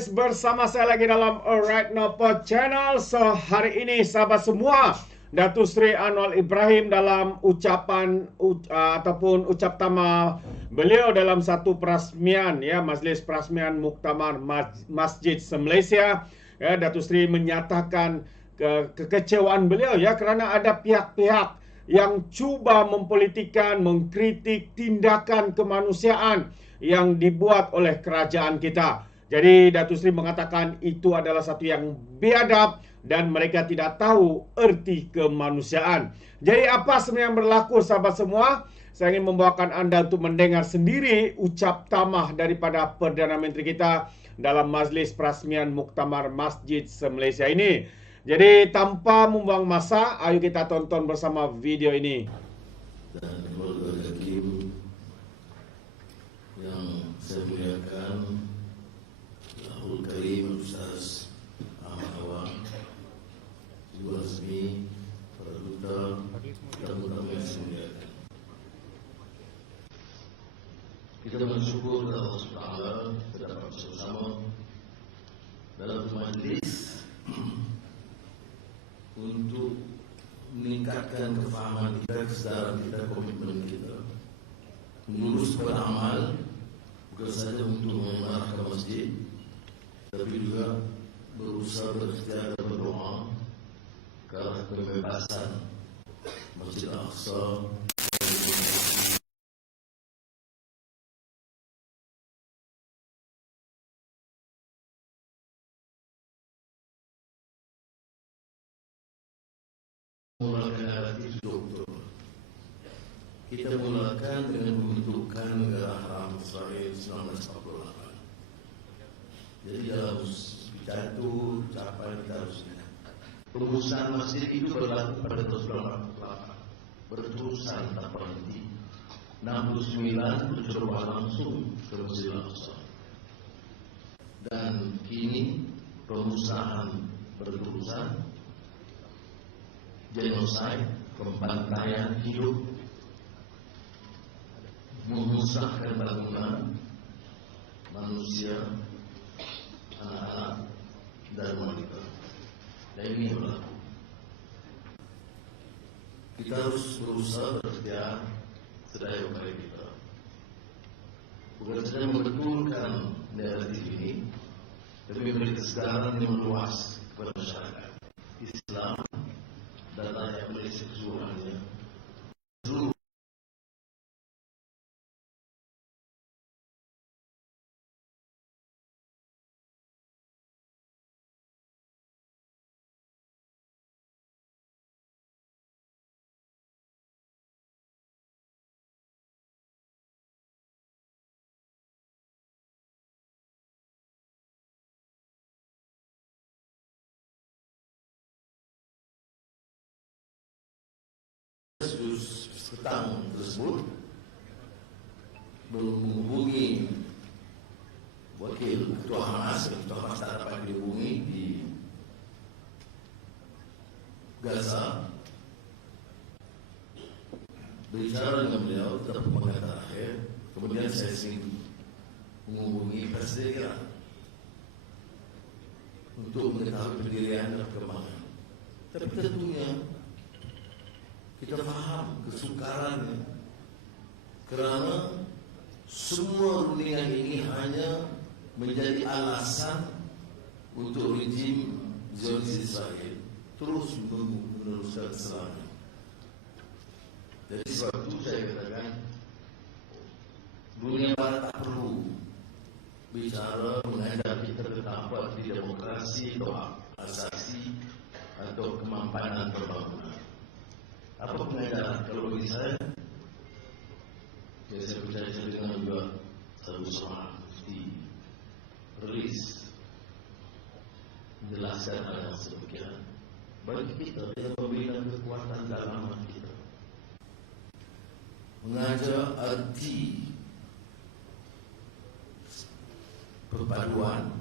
guys, bersama saya lagi dalam Alright Nopo Channel. So, hari ini sahabat semua, Datuk Seri Anwar Ibrahim dalam ucapan ataupun ucap tama beliau dalam satu perasmian, ya, Majlis Perasmian Muktamar Masjid se-Malaysia, ya, Datuk Seri menyatakan kekecewaan beliau, ya, kerana ada pihak-pihak yang cuba mempolitikkan, mengkritik tindakan kemanusiaan yang dibuat oleh kerajaan kita. Jadi Datuk Seri mengatakan itu adalah satu yang biadab dan mereka tidak tahu erti kemanusiaan. Jadi apa sebenarnya yang berlaku sahabat semua? Saya ingin membawakan anda untuk mendengar sendiri ucap tamah daripada Perdana Menteri kita dalam Majlis Perasmian Muktamar Masjid se-Malaysia ini. Jadi tanpa membuang masa, ayo kita tonton bersama video ini. Dan keluarga Hakim yang saya muliakan, Lahul Karim Ustaz Ahmad Awang, Ibu Azmi, para duta, tamu-tamu yang saya muliakan. Kita bersyukur kepada Allah SWT terdapat bersama dalam majlis untuk meningkatkan kefahaman kita, kesedaran kita, komitmen kita, mengurus beramal, bukan saja untuk mengarahkan masjid, tapi juga berusaha berikhtiar dan berdoa ke arah kebebasan Masjid Al-Aqsa. Mulakan relatif 2 Oktober. Kita mulakan dengan pembentukan negara haram Israel 1948. Jadi dalam pidato ucapan kita harus ingat, pengurusan masjid itu berlaku pada tahun 1948, berterusan tanpa henti. 69 bercoba langsung ke Masjid Al-Aqsa, dan kini pengusahaan berterusan, genosid, pembantaian hidup, memusnahkan bangunan manusia, anak-anak dan wanita. Dan ini berlaku. Kita harus berusaha berikhtiar sedaya upaya kita, bukan saja membetulkan naratif ini, tapi memberi kesedaran yang meluas kepada masyarakat Islam dan rakyat Malaysia keseluruhannya. Petang tersebut menghubungi wakil Ketua Hamas. Ketua Hamas tak dapat dihubungi di Gaza. Berbicara dengan beliau tentang pemanggilan terakhir. Kemudian saya ingin menghubungi Presiden Iran untuk mengetahui pendirian dan perkembangan. Tapi tentunya kita faham kesukarannya, kerana semua rundingan ini hanya menjadi alasan untuk rejim Zionis Israel terus meneruskan serangan. Jadi sebab itu saya katakan, dunia barat tak perlu bicara menghadapi terdapat di demokrasi atau asasi atau kemampanan pembangunan. Apa pengedaran? Kalau bagi saya percaya dengan juga satu sama di rilis menjelaskan hal yang sebagian bagi kita yang membina kekuatan keagamaan kita, mengajar arti perpaduan,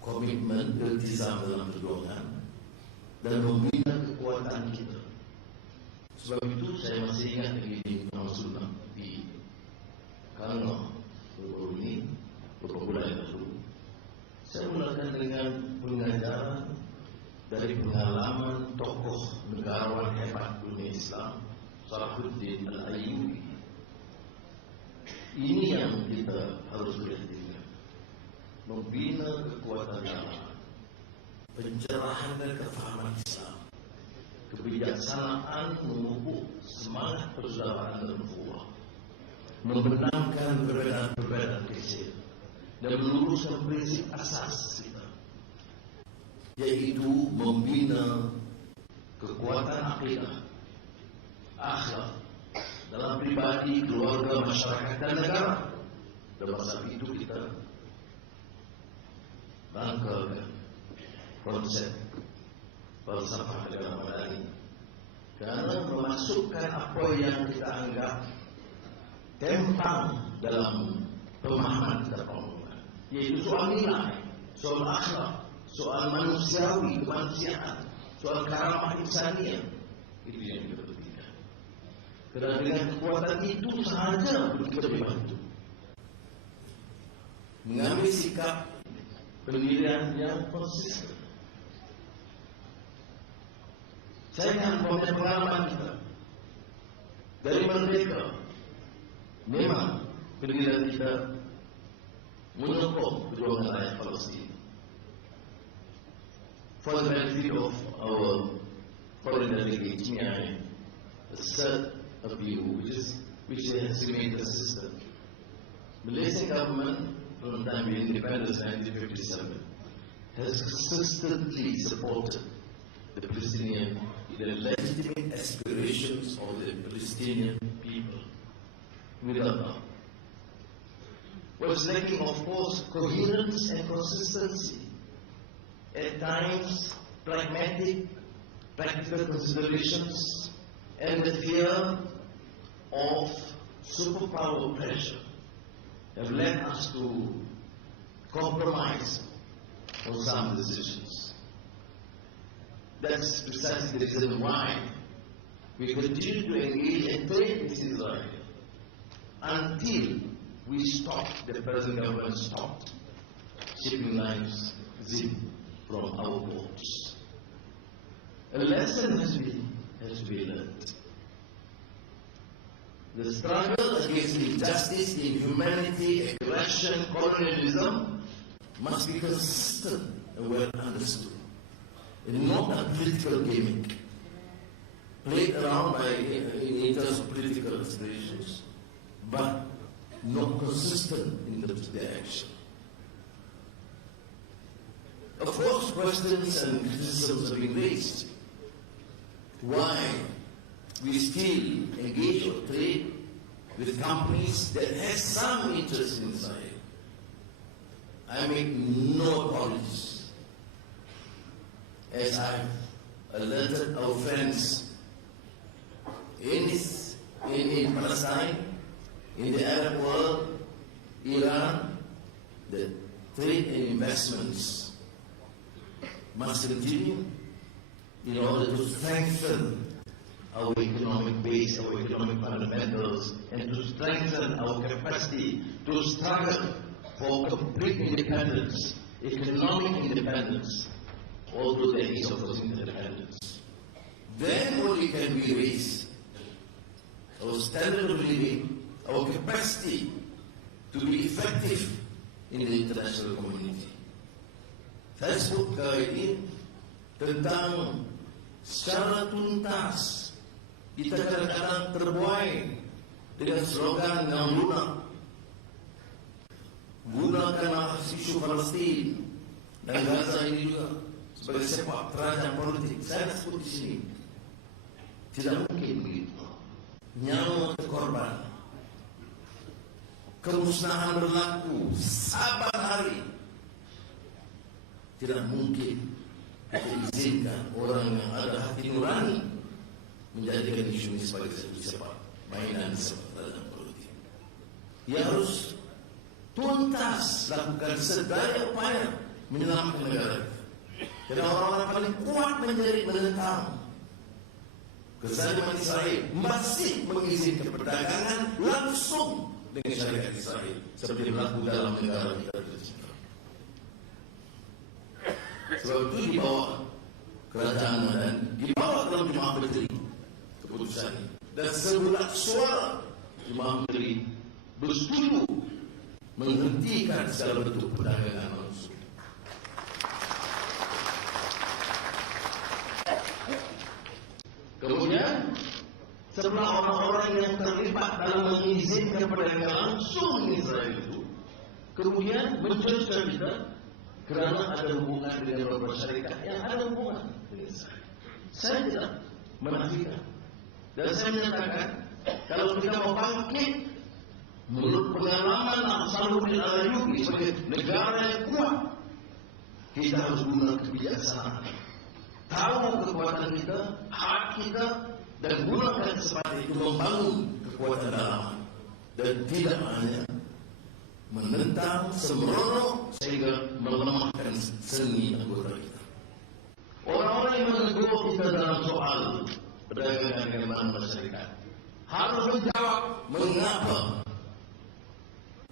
komitmen, iltizam dalam perjuangan, dan membina kekuatan kita. Sebab itu saya masih ingat lagi di Sultan di Kalangah beberapa bulan yang lalu, saya Ini yang kita harus perhatikan. Membina kekuatan dalam pencerahan dan kefahaman Islam, kebijaksanaan memupuk semangat persaudaraan dan ukhuwah, membenamkan perbedaan-perbedaan kecil dan meluruskan prinsip asas kita, yaitu membina kekuatan akidah, akhlak dalam pribadi, keluarga, masyarakat dan negara. Dan masa itu kita banggakan konsep falsafah negara madani, karena memasukkan apa yang kita anggap tempang dalam pemahaman kita perempuan, yaitu soal nilai, soal akhlak, soal manusiawi, kemanusiaan, soal karamah insaniyah. Itu yang kita perhatikan. Karena dengan kekuatan itu sahaja kita dibantu mengambil sikap pendirian yang konsisten. Saya akan punya pengalaman kita dari merdeka. Memang pendirian kita menyokong perjuangan rakyat Palestina. For the benefit of our foreign delegates, may I assert a view which has remained consistent. Malaysian government from the time of independence 1957 has consistently supported the Palestinian, the legitimate aspirations of the Palestinian people without doubt. What's lacking, of course, coherence and consistency. At times, pragmatic, practical considerations and the fear of superpower pressure have led us to compromise on some decisions. That's precisely the reason why we continue to engage and trade with Israel until we stop, the present government stopped shipping knives from our ports. A lesson has to be learned. The struggle against injustice, inhumanity, aggression, colonialism must be consistent and well understood, and not a political gimmick played around in terms of political aspirations, but not consistent in terms of their action. Of course, questions and criticisms have been raised. Why we still engage or trade with companies that have some interest in Israel? I make no apologies, as I've alerted our friends in Palestine, in the Arab world, Iran, that trade and investments must continue in order to strengthen our economic base, our economic fundamentals, and to strengthen our capacity to struggle for complete independence, economic independence, although there is of course independence. Then only can we raise our standard of living, our capacity to be effective in the international community. Saya sebut ini tentang secara tuntas kita kadang-kadang terbuai dengan slogan yang lunak. Gunakanlah isu Palestin dan Gaza ini juga sebagai sepak terjang politik. Saya sebut di sini tidak mungkin begitu. Nyawa korban, kemusnahan berlaku saban hari. Tidak mungkin kita izinkan orang yang ada hati nurani menjadikan isu ini sebagai sepak mainan sepak terjang politik. Ia harus tuntas lakukan sedaya upaya menyelamatkan negara. Karena orang-orang paling kuat menjadi menentang kezaliman Israel masih mengizinkan perdagangan langsung dengan syariat Israel seperti berlaku dalam negara kita tercinta. Sebab itu di bawah kerajaan dan di bawah dalam Jemaah Menteri keputusan ini, dan sebulan suara Jemaah Menteri bersetuju menghentikan segala bentuk perdagangan manusia. Kemudian, setelah orang-orang yang terlibat dalam mengizinkan perdagangan langsung di Israel itu, kemudian mencerca kita kerana ada hubungan dengan beberapa syarikat yang ada hubungan dengan Israel. Saya tidak menafikan, dan saya menyatakan kalau kita mau bangkit menurut pengalaman Nasruddin Al-Ayyubi sebagai negara yang kuat, kita harus guna kebijaksanaan, tahu kekuatan kita, hak kita, dan gunakan kesempatan itu membangun kekuatan dalam, dan tidak hanya menentang sembrono sehingga melemahkan seni anggota kita. Orang-orang yang menegur kita dalam soal perdagangan dengan masyarakat harus menjawab mengapa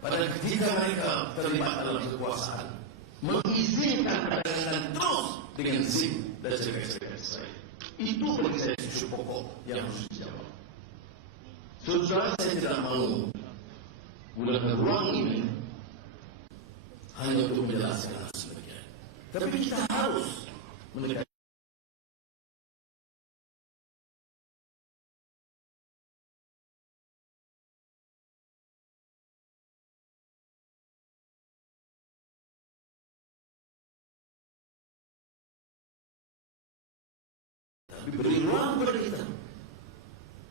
pada ketika mereka terlibat dalam kekuasaan mengizinkan perdagangan terus dengan SIM dan syarikat Israel. Itu bagi saya isu pokok yang harus dijawab. Saudara, saya tidak mau gunakan ruang ini hanya untuk menjelaskan hal sebagian. Tapi kita harus menekan. Tapi beri ruang kepada kita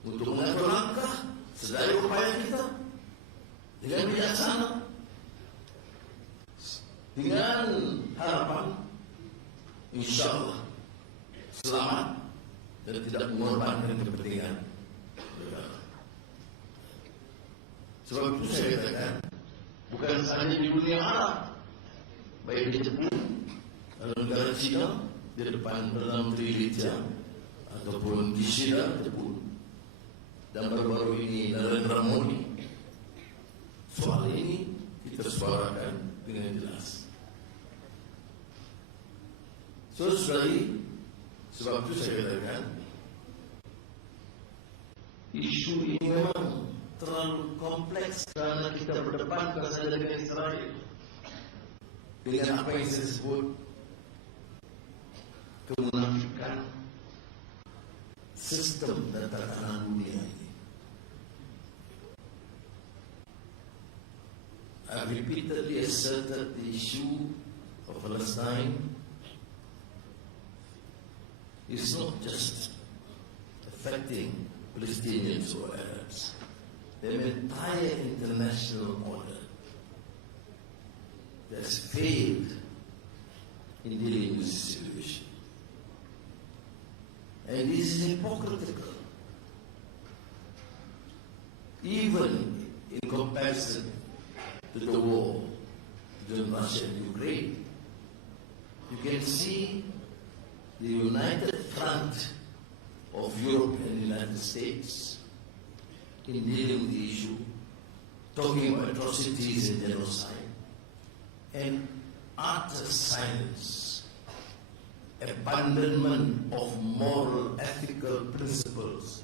untuk mengatur langkah sedaya upaya kita dengan bijaksana, dengan harapan insyaallah selamat dan tidak mengorbankan kepentingan negara. Sebab itu saya katakan, bukan saja di dunia Arab, baik di Jepun atau negara Cina di depan Perdana Menteri Li Qiang, ataupun Kishida Jepun, dan baru-baru ini Narendra Modi, soal ini kita suarakan dengan jelas. Saudari, sebab itu saya katakan isu ini memang terlalu kompleks kerana kita berdepan bukan saja dengan Israel, dengan apa yang saya sebut kemunafikan sistem dan tatanan dunia ini. I've repeatedly asserted the issue of Palestine is not just affecting Palestinians or Arabs. The entire international order has failed in dealing with this situation. And this is hypocritical, even in comparison to the war between Russia and Ukraine. You can see the united front of Europe and the United States in dealing with the issue, talking about atrocities and genocide, and utter silence, abandonment of moral, ethical principles,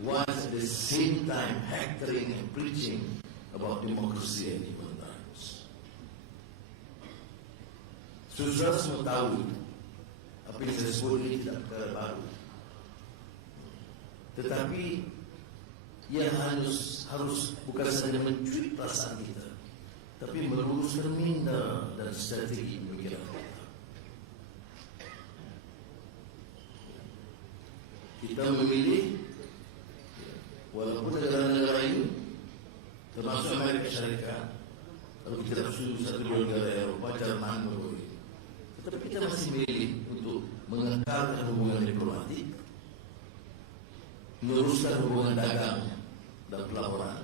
while at the same time hectoring and preaching about democracy and human rights. Saudara semua tahu apa yang saya sebut ini tidak perkara baru, tetapi yang harus bukan saja mencuri perasaan kita, tapi meluruskan minda dan strategi pemikiran kita. Kita memilih, walaupun negara-negara ini termasuk Amerika Syarikat, kalau kita setuju satu negara Eropa, Jerman, tetapi kita masih memilih untuk mengekalkan hubungan diplomatik, meneruskan hubungan dagang dan pelaburan,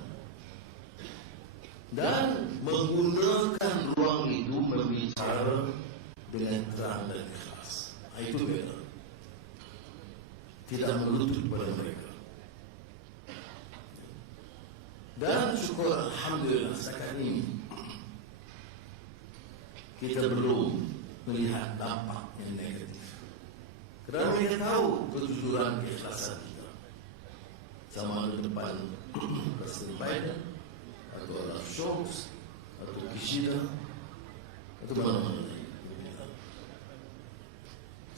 dan menggunakan ruang itu berbicara dengan terang dan ikhlas. Itu beda. Tidak melutut pada mereka. Dan syukur alhamdulillah setakat ini kita belum melihat dampak yang negatif. Kerana mereka tahu kejujuran keikhlasan kita. sama ada depan Presiden Biden atau Olaf Scholz atau Kishida atau mana-mana lagi.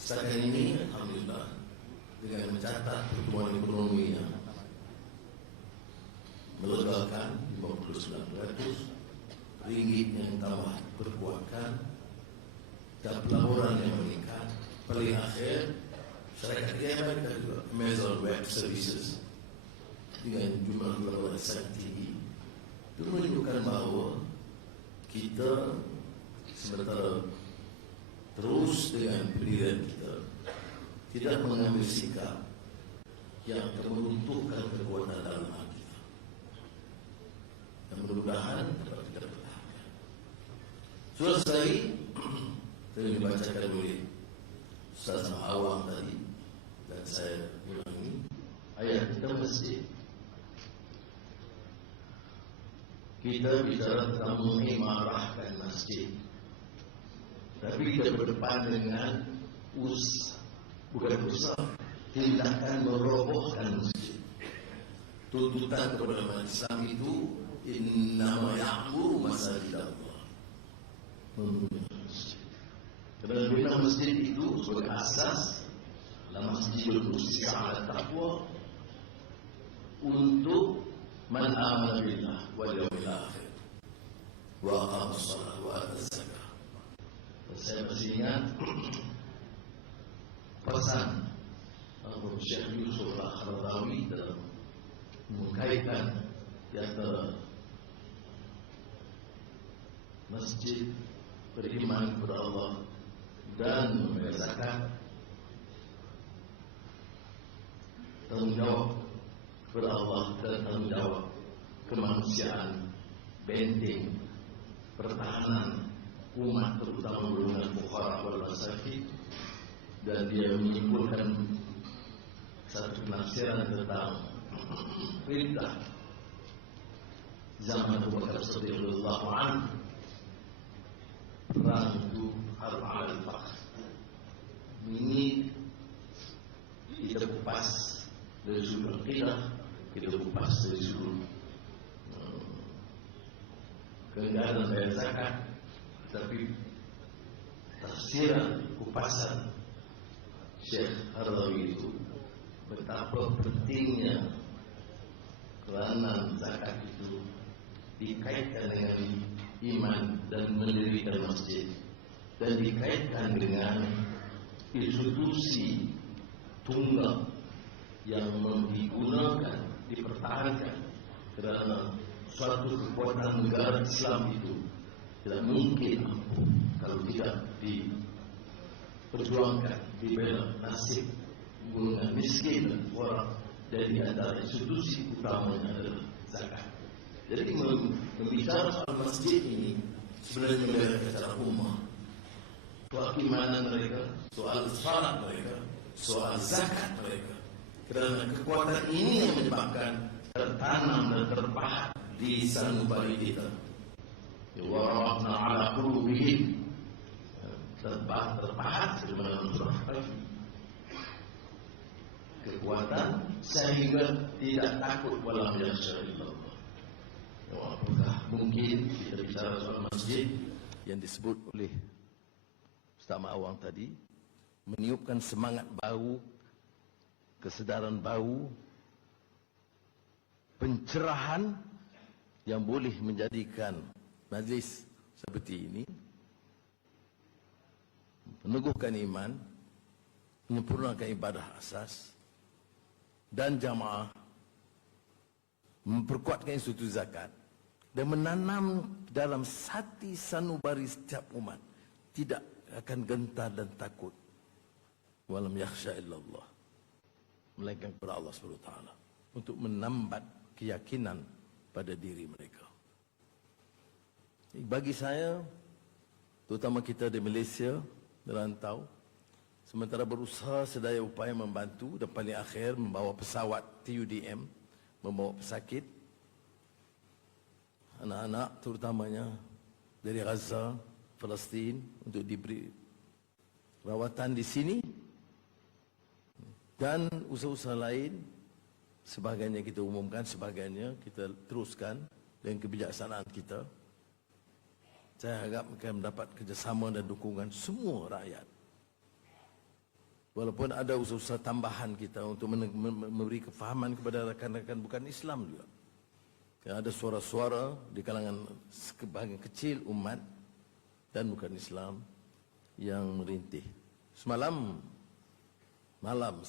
Setakat ini, alhamdulillah, dengan mencatat pertumbuhan ekonomi yang melegakan 59%, ringgit yang tambah berkuatkan, dan pelaburan yang meningkat. Paling akhir, syarikat Amerika juga Amazon Web Services dengan jumlah pelaburan sangat tinggi, itu menunjukkan bahawa kita sementara terus dengan pendirian kita tidak mengambil sikap yang akan meruntuhkan kekuatan dalam hati kita. Dan mudah-mudahan dapat kita pertahankan. Selesai, saya dibacakan oleh Ustaz Awang tadi, dan saya ulangi ayat kita masjid. Kita bicara tentang mengimarahkan masjid, tapi kita berdepan dengan bukan usaha tindakan merobohkan masjid. Tuntutan kepada umat Islam itu innama ya'muru masajidallah, membina masjid. Kerana bina masjid itu sebagai asas dalam masjidul muslim ala taqwa untuk man amana billah wal yawmil akhir wa aqama shalah wa ata zakah. Saya masih ingat pesan Syekh Yusuf Al-Qaradawi dalam mengkaitkan di antara masjid, beriman kepada Allah dan membayar zakat, tanggung jawab kepada Allah dan tanggung jawab kemanusiaan, benteng pertahanan umat, terutama golongan fuqara wal masakin. Dan dia menyimpulkan satu penafsiran tentang perintah zaman Abu Bakar Siddiq radhiyallahu anhu, perang itu harus al-faqr. Ini kita kupas dari sudut akidah, kita kupas dari sudut keengganan bayar zakat, tapi tafsiran kupasan Syekh Qaradawi itu betapa pentingnya peranan zakat itu dikaitkan dengan iman dan mendirikan masjid, dan dikaitkan dengan institusi tunggal yang digunakan, dipertahankan, kerana suatu kekuatan negara Islam itu tidak mungkin kalau tidak diperjuangkan, dibela nasib golongan miskin dan fuqara, dan di antara institusi utamanya adalah zakat. Jadi membicara soal masjid ini sebenarnya membela secara umum, soal keimanan mereka, soal salat mereka, soal zakat mereka. Kerana kekuatan ini yang menyebabkan tertanam dan terpahat di sanubari kita. Wa rabbana ala qulubihim, terpahat dalam surah Al-Fatihah. Kekuatan sehingga tidak takut walam yakhsha illallah. Apakah mungkin kita bicara soal masjid yang disebut oleh Ustaz Awang tadi, meniupkan semangat baru, kesedaran baru, pencerahan yang boleh menjadikan majlis seperti ini meneguhkan iman, menyempurnakan ibadah asas dan jamaah, memperkuatkan institusi zakat, dan menanam dalam hati sanubari setiap umat tidak akan gentar dan takut walam yakhsha illallah, melainkan kepada Allah SWT, untuk menambat keyakinan pada diri mereka. Bagi saya, terutama kita di Malaysia, merantau, sementara berusaha sedaya upaya membantu, dan paling akhir membawa pesawat TUDM, membawa pesakit, anak-anak terutamanya dari Gaza, Palestin, untuk diberi rawatan di sini, dan usaha-usaha lain Sebahagiannya kita umumkan, sebahagiannya kita teruskan dengan kebijaksanaan kita. Saya harap akan mendapat kerjasama dan dukungan semua rakyat. Walaupun ada usaha-usaha tambahan kita untuk memberi kefahaman kepada rakan-rakan bukan Islam juga. Ada suara-suara di kalangan sebahagian kecil umat dan bukan Islam yang merintih. Semalam malam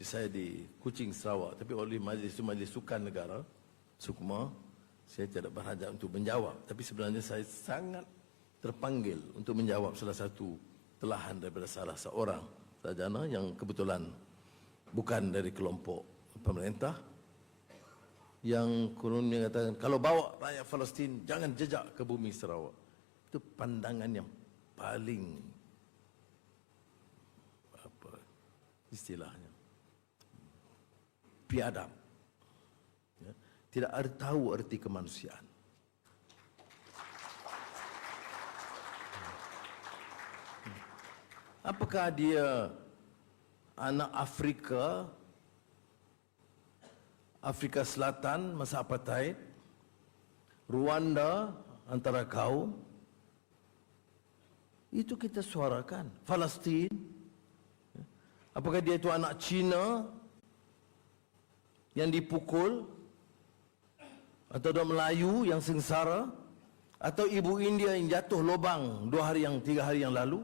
saya di Kuching, Sarawak, tapi oleh Majlis Sukan Negara Sukma, saya tidak berhajat untuk menjawab, tapi sebenarnya saya sangat terpanggil untuk menjawab salah satu telahan daripada salah seorang sarjana yang kebetulan bukan dari kelompok pemerintah, yang kononnya katakan kalau bawa rakyat Palestin jangan jejak ke bumi Sarawak. Itu pandangan yang paling apa istilahnya biadab, ya, tidak tahu arti kemanusiaan. Apakah dia anak Afrika Selatan masa apartheid, Rwanda antara kaum, itu kita suarakan. Palestin, apakah dia itu anak Cina yang dipukul, atau ada Melayu yang sengsara, atau ibu India yang jatuh lubang 3 hari yang lalu?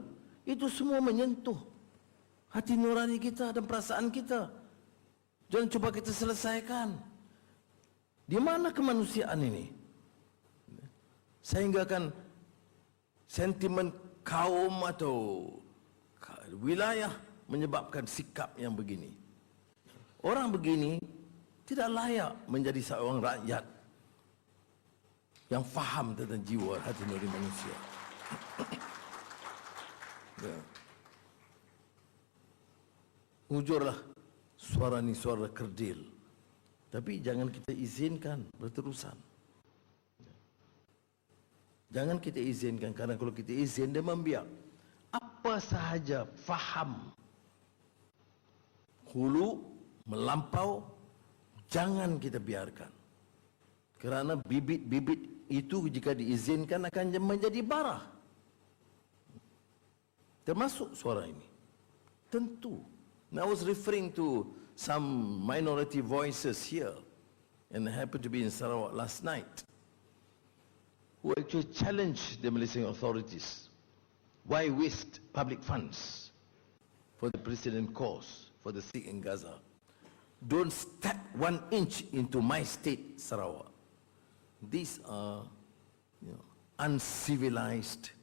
Itu semua menyentuh hati nurani kita dan perasaan kita. Jangan coba kita selesaikan. Di mana kemanusiaan ini? Sehingga kan sentimen kaum atau wilayah menyebabkan sikap yang begini. Orang begini tidak layak menjadi seorang rakyat yang faham tentang jiwa hati nurani manusia. Ya. Ujurlah suara ni suara kerdil, tapi jangan kita izinkan berterusan. Jangan kita izinkan, karena kalau kita izin dia membiak. Apa sahaja faham hulu melampau, jangan kita biarkan, kerana bibit-bibit itu jika diizinkan akan menjadi bara. Termasuk suara ini. Tentu. I was referring to some minority voices here, and I happened to be in Sarawak last night, who actually challenged the Malaysian authorities. Why waste public funds for the president cause, for the sick in Gaza? Don't step 1 inch into my state, Sarawak. These are, uncivilized,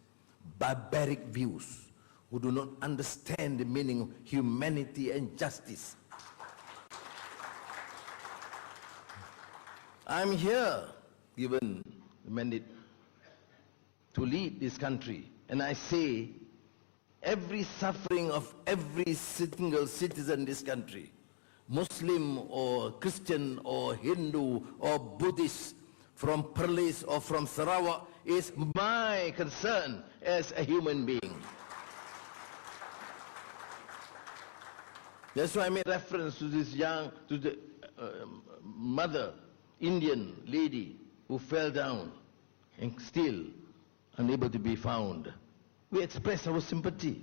barbaric views, who do not understand the meaning of humanity and justice. I'm here given the mandate to lead this country, and I say every suffering of every single citizen in this country, Muslim or Christian or Hindu or Buddhist, from Perlis or from Sarawak, is my concern as a human being. That's why I made reference to this to the mother, Indian lady who fell down and still unable to be found. We express our sympathy.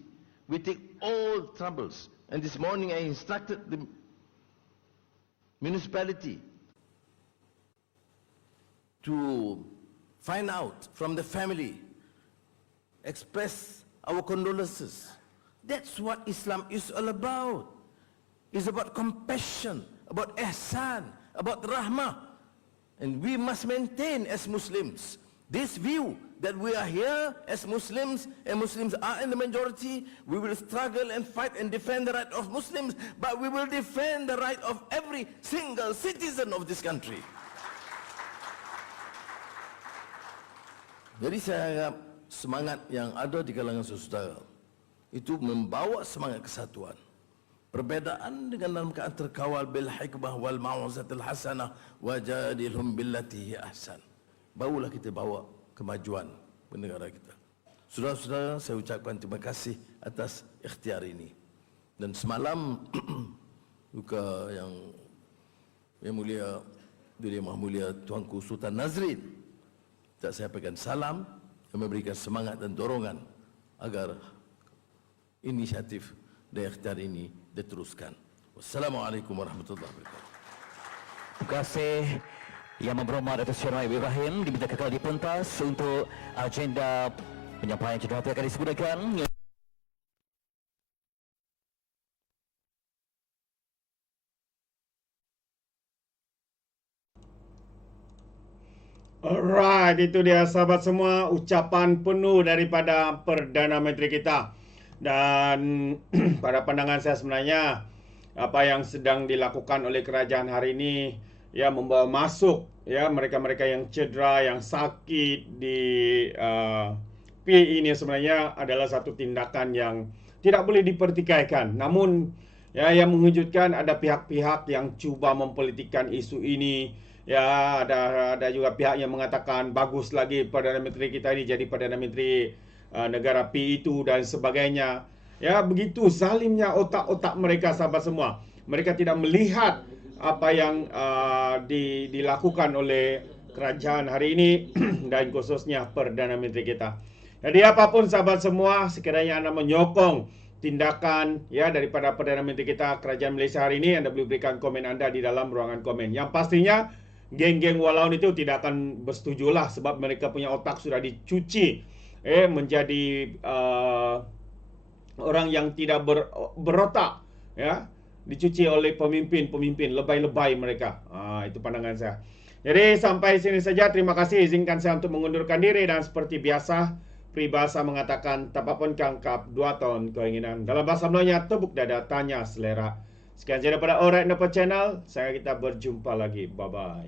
We take all troubles. And this morning I instructed the municipality to find out from the family, express our condolences. That's what Islam is all about. It's about compassion, about ihsan, about rahmah. And we must maintain as Muslims this view that we are here as Muslims, and Muslims are in the majority. We will struggle and fight and defend the right of Muslims, but we will defend the right of every single citizen of this country. Jadi saya harap semangat yang ada di kalangan saudara itu membawa semangat kesatuan. Perbedaan dengan dalam keadaan terkawal bil hikmah wal mau'izatil hasanah wajadilhum billati hi ahsan. Barulah kita bawa kemajuan negara kita. Saudara-saudara, saya ucapkan terima kasih atas ikhtiar ini. Dan semalam juga yang Yang Mulia Maha Mulia Tuanku Sultan Nazrin, saya sampaikan salam dan memberikan semangat dan dorongan agar inisiatif daya ikhtiar ini diteruskan. Wassalamualaikum warahmatullahi wabarakatuh. Terima kasih Yang Berhormat Datuk Seri Anwar Ibrahim diminta kekal di pentas untuk agenda penyampaian cenderamata akan disebutkan. Alright, itu dia sahabat semua ucapan penuh daripada Perdana Menteri kita. Dan pada pandangan saya sebenarnya apa yang sedang dilakukan oleh kerajaan hari ini ya membawa masuk ya mereka-mereka yang cedera, yang sakit di PAE ini sebenarnya adalah satu tindakan yang tidak boleh dipertikaikan. Namun ya yang mengejutkan ada pihak-pihak yang cuba mempolitikkan isu ini. Ya, ada juga pihak yang mengatakan bagus lagi Perdana Menteri kita ini jadi Perdana Menteri negara P itu dan sebagainya. Ya, begitu zalimnya otak-otak mereka sahabat semua. Mereka tidak melihat apa yang dilakukan oleh kerajaan hari ini dan khususnya Perdana Menteri kita. Jadi apapun sahabat semua, sekiranya anda menyokong tindakan ya daripada Perdana Menteri kita kerajaan Malaysia hari ini, anda boleh berikan komen anda di dalam ruangan komen. Yang pastinya geng-geng walaun itu tidak akan bersetujulah sebab mereka punya otak sudah dicuci menjadi orang yang tidak berotak ya, dicuci oleh pemimpin lebay-lebay mereka. Itu pandangan saya. Jadi sampai sini saja, terima kasih, izinkan saya untuk mengundurkan diri dan seperti biasa peribahasa mengatakan tapapun kangkap 2 tahun keinginan. Dalam bahasa Melayunya tepuk dada tanya selera. Sekian saja daripada Alright Napa Channel. Saya kita berjumpa lagi. Bye bye.